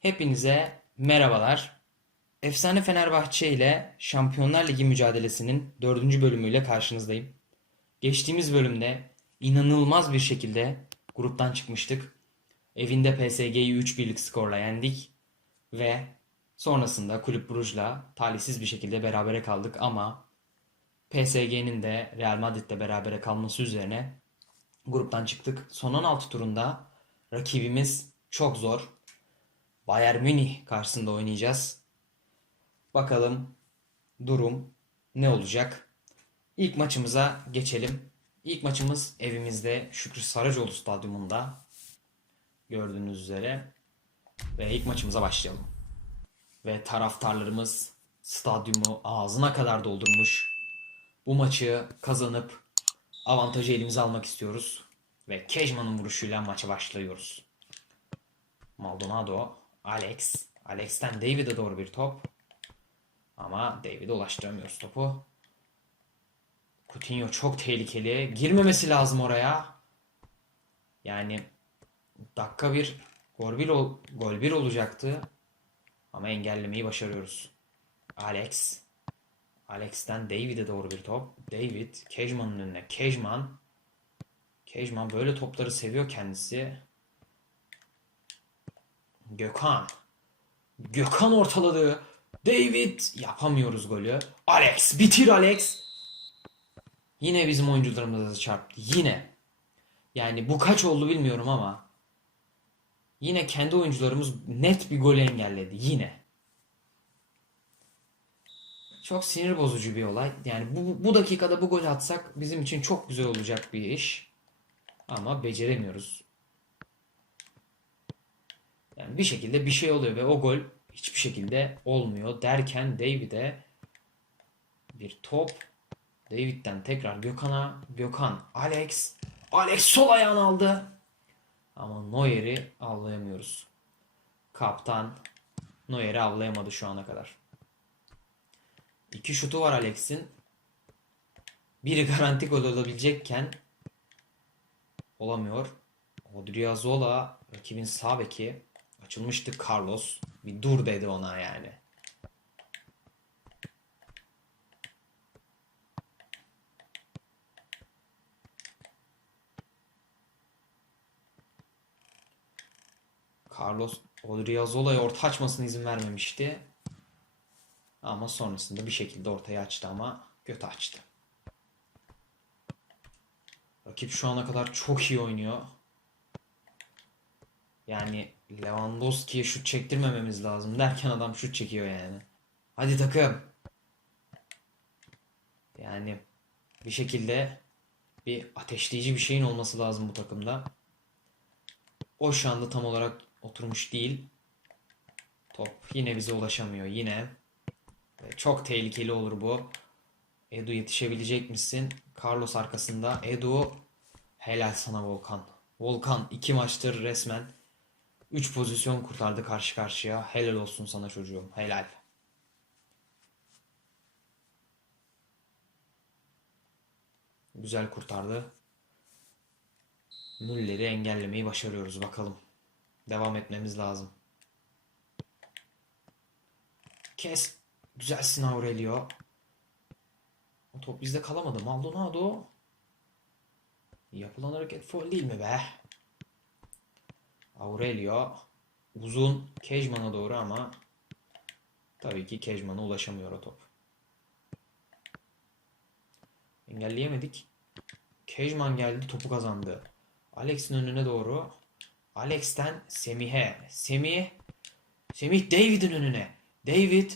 Hepinize merhabalar. Efsane Fenerbahçe ile Şampiyonlar Ligi mücadelesinin dördüncü bölümüyle karşınızdayım. Geçtiğimiz bölümde inanılmaz bir şekilde gruptan çıkmıştık. Evinde PSG'yi 3-1'lik skorla yendik ve sonrasında Kulüp Brugge'la talihsiz bir şekilde berabere kaldık ama PSG'nin de Real Madrid'le berabere kalması üzerine gruptan çıktık. Son 16 turunda rakibimiz çok zor. Bayern Münih karşısında oynayacağız. Bakalım durum ne olacak? İlk maçımıza geçelim. İlk maçımız evimizde Şükrü Saracoğlu stadyumunda. Gördüğünüz üzere. Ve ilk maçımıza başlayalım. Ve taraftarlarımız stadyumu ağzına kadar doldurmuş. Bu maçı kazanıp avantajı elimize almak istiyoruz. Ve Kejman'ın vuruşuyla maça başlıyoruz. Maldonado, Alex. Alex'ten David'e doğru bir top. Ama David'e ulaştıramıyoruz topu. Coutinho çok tehlikeli. Girmemesi lazım oraya. Yani dakika bir gol bir, ol- gol bir olacaktı. Ama engellemeyi başarıyoruz. Alex. Alex'ten David'e doğru bir top. David Kejman'ın önüne. Kejman. Kejman böyle topları seviyor kendisi. Gökhan. Gökhan ortaladı. David yapamıyoruz golü. Alex bitir Alex. Yine bizim oyuncularımıza çarptı. Yine. Yani bu kaç oldu bilmiyorum ama yine kendi oyuncularımız net bir golü engelledi. Yine. Çok sinir bozucu bir olay. Yani bu, bu dakikada bu gol atsak bizim için çok güzel olacak bir iş. Ama beceremiyoruz. Yani bir şekilde bir şey oluyor ve o gol hiçbir şekilde olmuyor derken David'e bir top David'den tekrar Gökhan'a Gökhan Alex Alex sol ayağını aldı ama Neuer'i avlayamıyoruz. Kaptan Neuer'i avlayamadı şu ana kadar. İki şutu var Alex'in. Biri garanti gol olabilecekken olamıyor. Odriozola rakibin sağ beki açılmıştı Carlos. Bir dur dedi ona yani. Carlos Odriozola'ya orta açmasına izin vermemişti. Ama sonrasında bir şekilde ortaya açtı ama kötü açtı. Rakip şu ana kadar çok iyi oynuyor. Yani Lewandowski'ye şut çektirmememiz lazım derken adam şut çekiyor yani. Hadi takım. Yani bir şekilde bir ateşleyici bir şeyin olması lazım bu takımda. O şu anda tam olarak oturmuş değil. Top yine bize ulaşamıyor yine. Çok tehlikeli olur bu. Edu yetişebilecek misin? Carlos arkasında. Edu helal sana Volkan. Volkan iki maçtır resmen 3 pozisyon kurtardı karşı karşıya. Helal olsun sana çocuğum. Helal. Güzel kurtardı. Müller'i engellemeyi başarıyoruz bakalım. Devam etmemiz lazım. Kes. Güzelsin Aurelio. O top bizde kalamadı. Maldonado. Yapılan hareket foul değil mi be? Aurelio. Uzun Kejman'a doğru ama tabii ki Kejman'a ulaşamıyor o top. Engelleyemedik. Kejman geldi topu kazandı. Alex'in önüne doğru. Alex'ten Semih'e. Semih. Semih David'in önüne. David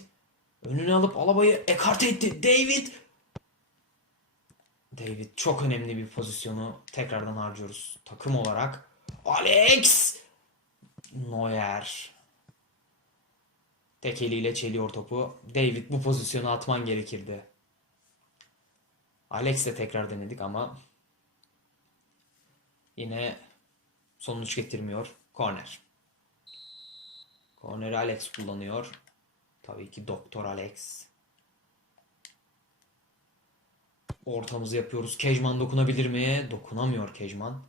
önüne alıp Alaba'yı ekarte etti. David. David çok önemli bir pozisyonu tekrardan harcıyoruz. Takım olarak. Alex. Neuer. Tek eliyle çeliyor topu. David bu pozisyonu atman gerekirdi. Alex de tekrar denedik ama yine sonuç getirmiyor. Korner. Korneri Alex kullanıyor. Tabii ki Doktor Alex. Ortamızı yapıyoruz. Kejman dokunabilir mi? Dokunamıyor Kejman.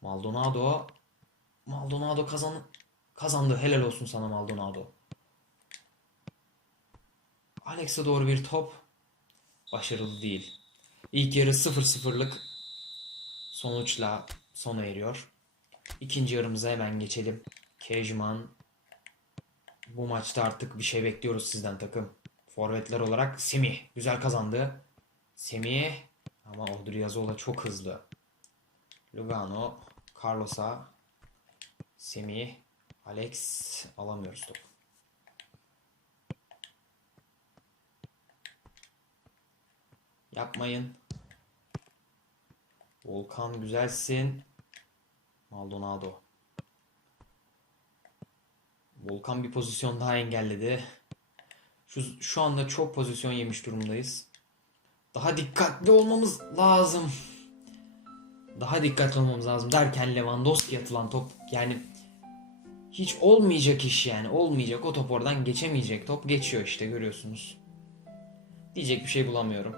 Maldonado. Maldonado kazan Kazandı. Helal olsun sana Maldonado. Alex'e doğru bir top. Başarılı değil. İlk yarı 0-0'lık sonuçla sona eriyor. İkinci yarımıza hemen geçelim. Kejman bu maçta artık bir şey bekliyoruz sizden takım. Forvetler olarak Semih güzel kazandı. Semih ama Odriozola çok hızlı. Lugano, Carlos'a, Semih, Alex alamıyoruz top. Yapmayın. Volkan güzelsin. Maldonado. Volkan bir pozisyon daha engelledi. Şu, şu anda çok pozisyon yemiş durumdayız. Daha dikkatli olmamız lazım. Daha dikkatli olmamız lazım derken Lewandowski atılan top yani hiç olmayacak iş yani olmayacak o top oradan geçemeyecek top geçiyor işte görüyorsunuz. Diyecek bir şey bulamıyorum.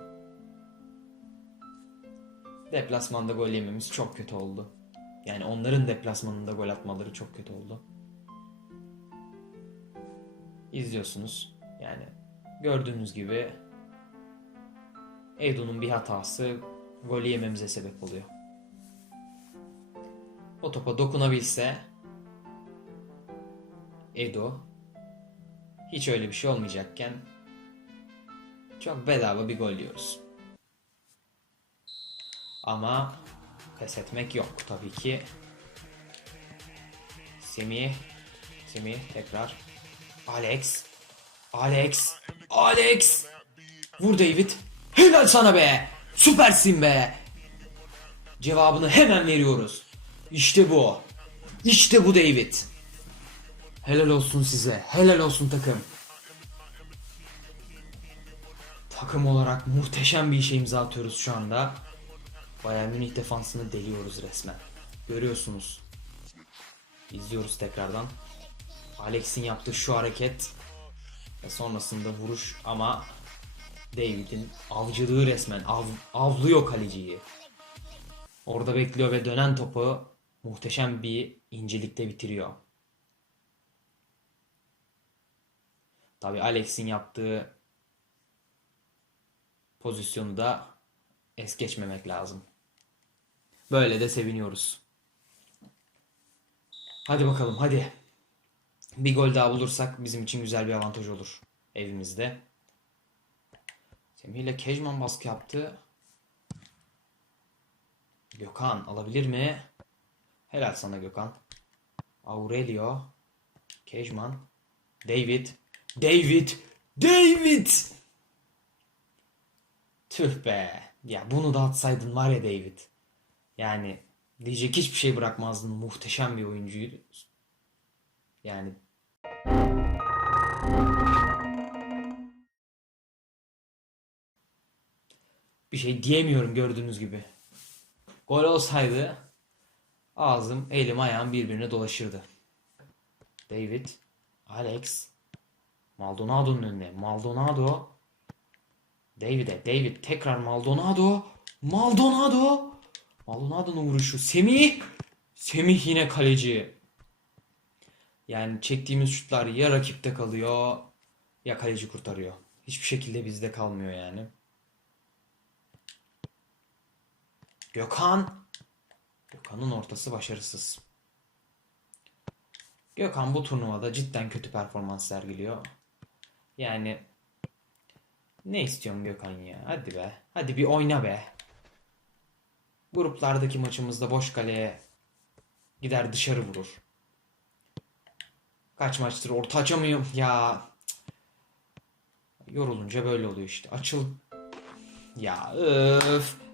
Deplasmanda gol yememiz çok kötü oldu. Yani onların deplasmanında gol atmaları çok kötü oldu. İzliyorsunuz. Yani gördüğünüz gibi Edo'nun bir hatası gol yememize sebep oluyor. O topa dokunabilse Edo hiç öyle bir şey olmayacakken çok bedava bir gol yiyoruz. Ama pes etmek yok. Tabii ki. Semih Semih tekrar. Alex Alex Alex! Vur David. Helal sana be! Süpersin be! Cevabını hemen veriyoruz İşte bu İşte bu David Helal olsun size Helal olsun takım Takım olarak muhteşem bir işe imza atıyoruz şu anda. Bayern Münih defansını deliyoruz resmen. Görüyorsunuz. İzliyoruz tekrardan. Alex'in yaptığı şu hareket ve sonrasında vuruş ama David'in avcılığı resmen av, avlıyor kaleciyi. Orada bekliyor ve dönen topu muhteşem bir incelikte bitiriyor. Tabi Alex'in yaptığı pozisyonu da es geçmemek lazım. Böyle de seviniyoruz. Hadi bakalım hadi. Bir gol daha bulursak bizim için güzel bir avantaj olur evimizde. Semih ile Kejman baskı yaptı. Gökhan alabilir mi? Helal sana Gökhan. Aurelio. Kejman. David. David. David. Tüh be. Ya bunu da atsaydın var ya David. Yani diyecek hiçbir şey bırakmazdın. Muhteşem bir oyuncuydu. Yani bir şey diyemiyorum gördüğünüz gibi. Gol olsaydı ağzım, elim, ayağım birbirine dolaşırdı. David, Alex, Maldonado'nun önüne. Maldonado, David'e. David tekrar Maldonado. Maldonado. Maldonado'nun vuruşu. Semih. Semih yine kaleci. Yani çektiğimiz şutlar ya rakipte kalıyor ya kaleci kurtarıyor. Hiçbir şekilde bizde kalmıyor yani. Gökhan. Gökhan'ın ortası başarısız. Gökhan bu turnuvada cidden kötü performans sergiliyor. Yani ne istiyorsun Gökhan ya? Hadi be. Hadi bir oyna be. Gruplardaki maçımızda boş kaleye gider dışarı vurur. Kaç maçtır orta açamıyorum ya. Yorulunca böyle oluyor işte. Açıl. Ya öf.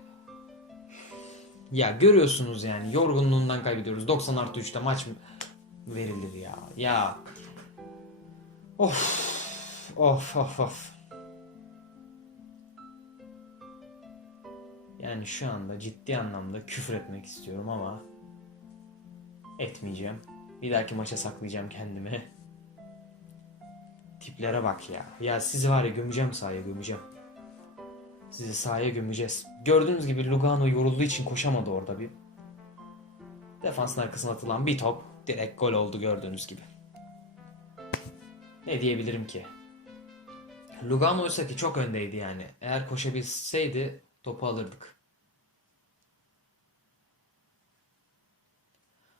Ya görüyorsunuz yani yorgunluğundan kaybediyoruz. 90 artı 3'te maç verilir ya? Ya. Of. Of of of. Yani şu anda ciddi anlamda küfür etmek istiyorum ama etmeyeceğim. Bir dahaki maça saklayacağım kendimi. Tiplere bak ya. Ya sizi var ya gömeceğim sahaya gömeceğim. Sizi sahaya gömeceğiz. Gördüğünüz gibi Lugano yorulduğu için koşamadı orada bir. Defansın arkasına atılan bir top direkt gol oldu gördüğünüz gibi. Ne diyebilirim ki? Lugano oysa ki çok öndeydi yani. Eğer koşabilseydi topu alırdık.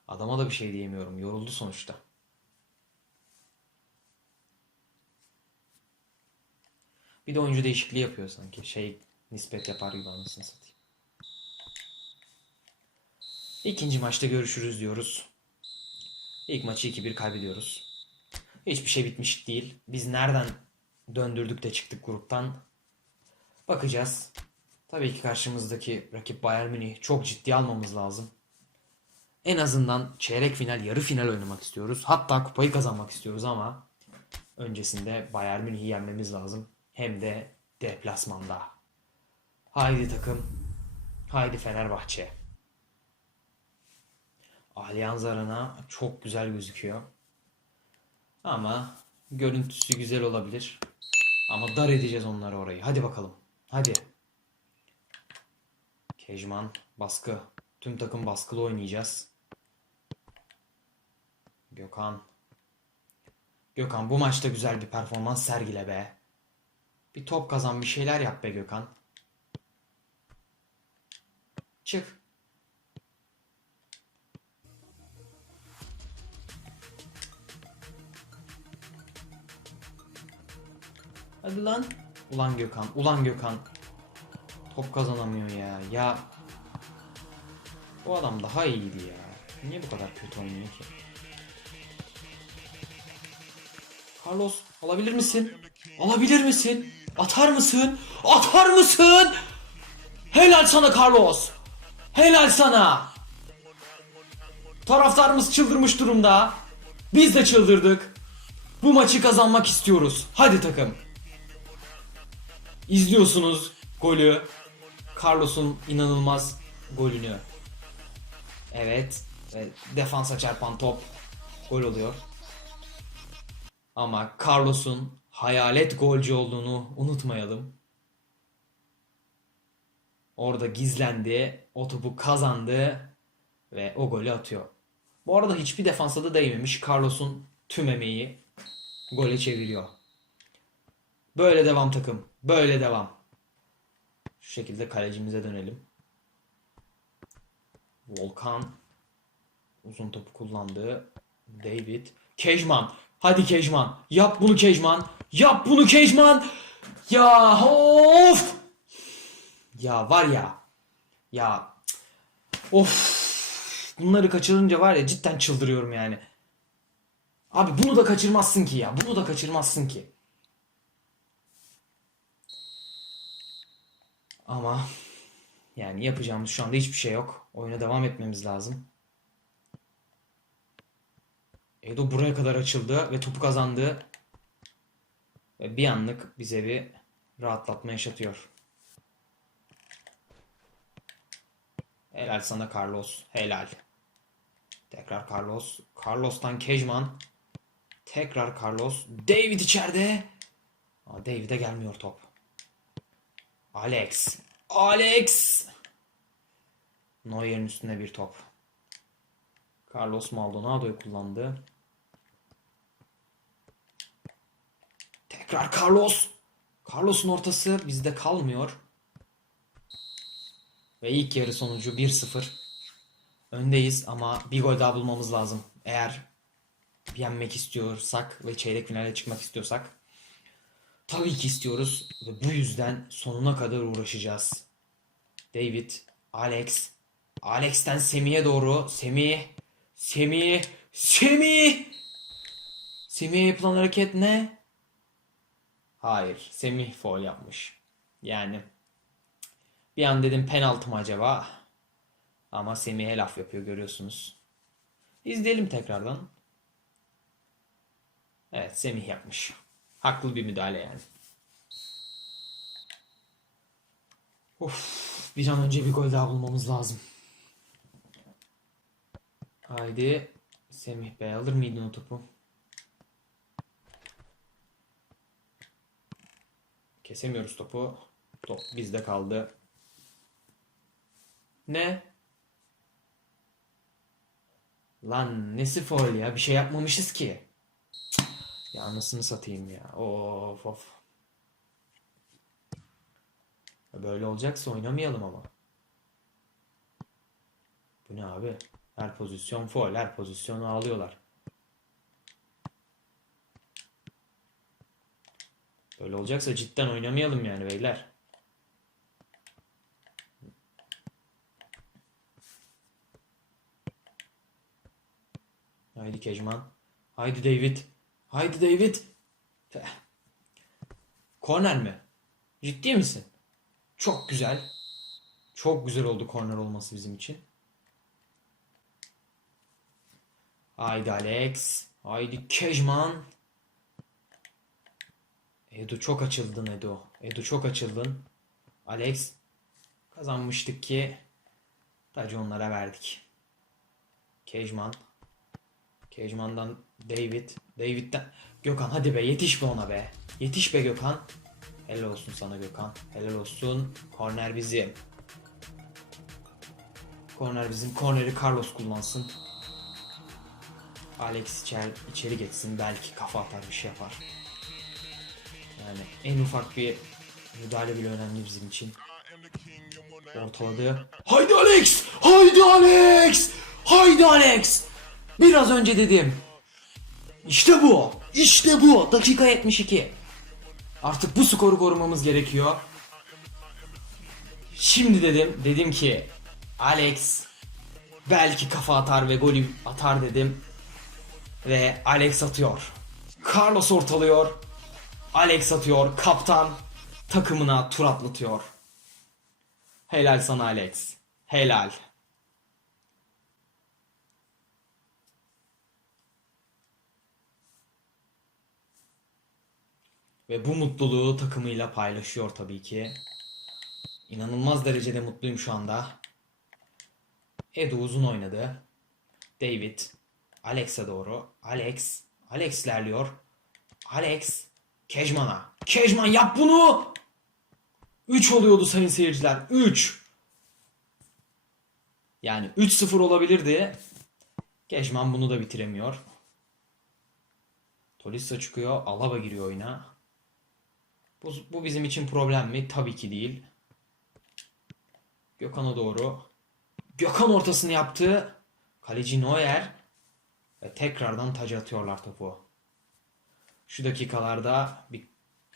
Adama da bir şey diyemiyorum. Yoruldu sonuçta. Bir de oyuncu değişikliği yapıyor sanki. Şey nispet yapar gibi anasını satayım. İkinci maçta görüşürüz diyoruz. İlk maçı 2-1 kaybediyoruz. Hiçbir şey bitmiş değil. Biz nereden döndürdük de çıktık gruptan? Bakacağız. Tabii ki karşımızdaki rakip Bayern Münih çok ciddi almamız lazım. En azından çeyrek final, yarı final oynamak istiyoruz. Hatta kupayı kazanmak istiyoruz ama öncesinde Bayern Münih'i yenmemiz lazım. Hem de deplasmanda. Haydi takım. Haydi Fenerbahçe. Allianz Arena çok güzel gözüküyor. Ama görüntüsü güzel olabilir. Ama dar edeceğiz onları orayı. Hadi bakalım. Hadi. Kejman baskı. Tüm takım baskılı oynayacağız. Gökhan. Gökhan bu maçta güzel bir performans sergile be. Bir top kazan bir şeyler yap be Gökhan. Çık. Hadi lan. Ulan Gökhan, ulan Gökhan. Top kazanamıyor ya. Ya bu adam daha iyiydi ya. Niye bu kadar kötü oynuyor ki? Carlos alabilir misin? Alabilir misin? Atar mısın? Atar mısın? Helal sana Carlos. Helal sana. Taraftarımız çıldırmış durumda. Biz de çıldırdık. Bu maçı kazanmak istiyoruz. Hadi takım. İzliyorsunuz golü. Carlos'un inanılmaz golünü. Evet. ve Defansa çarpan top gol oluyor. Ama Carlos'un hayalet golcü olduğunu unutmayalım. Orada gizlendi, o topu kazandı ve o golü atıyor. Bu arada hiçbir defansa da değmemiş. Carlos'un tüm emeği gole çeviriyor. Böyle devam takım. Böyle devam. Şu şekilde kalecimize dönelim. Volkan uzun topu kullandı. David. Kejman. Hadi Kejman. Yap bunu Kejman. Yap bunu Kejman. Ya of. Ya var ya. Ya. Of. Bunları kaçırınca var ya cidden çıldırıyorum yani. Abi bunu da kaçırmazsın ki ya. Bunu da kaçırmazsın ki. Ama yani yapacağımız şu anda hiçbir şey yok. Oyuna devam etmemiz lazım. Edo buraya kadar açıldı ve topu kazandı. Ve bir anlık bize bir rahatlatma yaşatıyor. Helal sana Carlos. Helal. Tekrar Carlos. Carlos'tan Kejman. Tekrar Carlos. David içeride. Aa, David'e gelmiyor top. Alex. Alex. Neuer'in üstüne bir top. Carlos Maldonado'yu kullandı. Tekrar Carlos. Carlos'un ortası bizde kalmıyor. Ve ilk yarı sonucu 1-0. Öndeyiz ama bir gol daha bulmamız lazım. Eğer yenmek istiyorsak ve çeyrek finale çıkmak istiyorsak. Tabii ki istiyoruz ve bu yüzden sonuna kadar uğraşacağız. David, Alex, Alex'ten Semih'e doğru. Semih, Semih, Semih. Semih'e yapılan hareket ne? Hayır, Semih foul yapmış. Yani bir an dedim penaltı mı acaba? Ama Semih'e laf yapıyor görüyorsunuz. İzleyelim tekrardan. Evet Semih yapmış. Haklı bir müdahale yani. Of, bir an önce bir gol daha bulmamız lazım. Haydi Semih Bey alır mıydın o topu? Kesemiyoruz topu. Top bizde kaldı. Ne? Lan nesi foul ya? Bir şey yapmamışız ki. Ya anasını satayım ya. Of of. Böyle olacaksa oynamayalım ama. Bu ne abi? Her pozisyon foul, her pozisyonu alıyorlar. Böyle olacaksa cidden oynamayalım yani beyler. Haydi Kejman. Haydi David. Haydi David. Teh. Korner mi? Ciddi misin? Çok güzel. Çok güzel oldu korner olması bizim için. Haydi Alex. Haydi Kejman. Edu çok açıldın Edu. Edu çok açıldın. Alex kazanmıştık ki tacı onlara verdik. Kejman. Kejman'dan David. David'den Gökhan hadi be yetiş be ona be. Yetiş be Gökhan. Helal olsun sana Gökhan. Helal olsun. Korner bizim. Korner bizim. Korneri Carlos kullansın. Alex içer, içeri geçsin. Belki kafa atar bir şey yapar. Yani en ufak bir müdahale bile önemli bizim için. Ortaladı. Haydi Alex! Haydi Alex! Haydi Alex! Biraz önce dedim. İşte bu. İşte bu. Dakika 72. Artık bu skoru korumamız gerekiyor. Şimdi dedim. Dedim ki Alex belki kafa atar ve golü atar dedim. Ve Alex atıyor. Carlos ortalıyor. Alex atıyor. Kaptan takımına tur atlatıyor. Helal sana Alex. Helal. Ve bu mutluluğu takımıyla paylaşıyor tabii ki. İnanılmaz derecede mutluyum şu anda. Edu uzun oynadı. David. Alex'e doğru. Alex. Alex ilerliyor. Alex. Kejman'a. Kejman yap bunu! 3 oluyordu sayın seyirciler. 3. Yani 3-0 olabilirdi. Kejman bunu da bitiremiyor. Tolissa çıkıyor. Alaba giriyor oyuna. Bu, bu bizim için problem mi? Tabii ki değil. Gökhan'a doğru. Gökhan ortasını yaptı. Kaleci Neuer. Ve tekrardan taca atıyorlar topu. Şu dakikalarda bir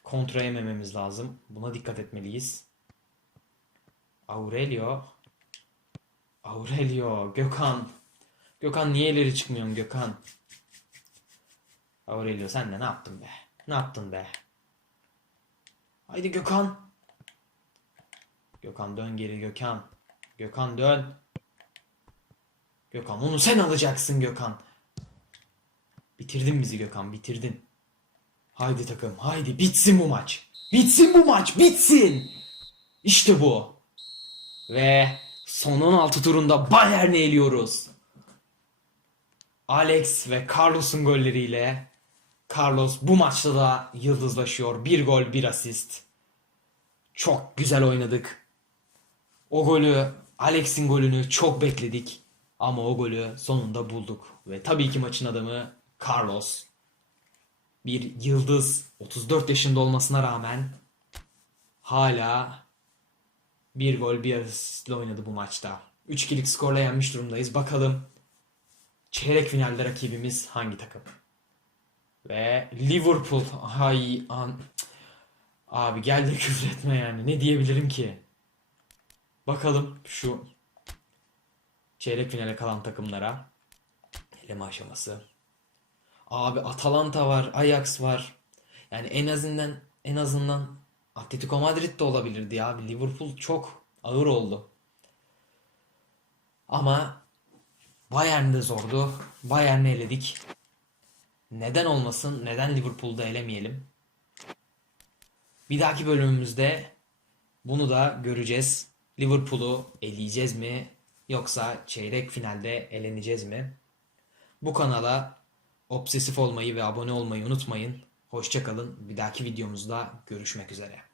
kontra yemememiz lazım. Buna dikkat etmeliyiz. Aurelio. Aurelio. Gökhan. Gökhan niye ileri çıkmıyorsun Gökhan? Aurelio sen de ne yaptın be? Ne yaptın be? Haydi Gökhan. Gökhan dön geri Gökhan. Gökhan dön. Gökhan onu sen alacaksın Gökhan. Bitirdin bizi Gökhan bitirdin. Haydi takım haydi bitsin bu maç. Bitsin bu maç bitsin. İşte bu. Ve son 16 turunda Bayern'i eliyoruz. Alex ve Carlos'un golleriyle Carlos bu maçta da yıldızlaşıyor. Bir gol, bir asist. Çok güzel oynadık. O golü, Alex'in golünü çok bekledik. Ama o golü sonunda bulduk. Ve tabii ki maçın adamı Carlos. Bir yıldız 34 yaşında olmasına rağmen hala bir gol bir asistle oynadı bu maçta. 3-2'lik skorla yenmiş durumdayız. Bakalım çeyrek finalde rakibimiz hangi takım? Ve Liverpool. Hay an. Abi gel de küfür etme yani. Ne diyebilirim ki? Bakalım şu çeyrek finale kalan takımlara. Eleme aşaması. Abi Atalanta var, Ajax var. Yani en azından en azından Atletico Madrid de olabilirdi ya. Liverpool çok ağır oldu. Ama Bayern de zordu. Bayern'i eledik. Neden olmasın? Neden Liverpool'da elemeyelim? Bir dahaki bölümümüzde bunu da göreceğiz. Liverpool'u eleyeceğiz mi? Yoksa çeyrek finalde eleneceğiz mi? Bu kanala obsesif olmayı ve abone olmayı unutmayın. Hoşçakalın. Bir dahaki videomuzda görüşmek üzere.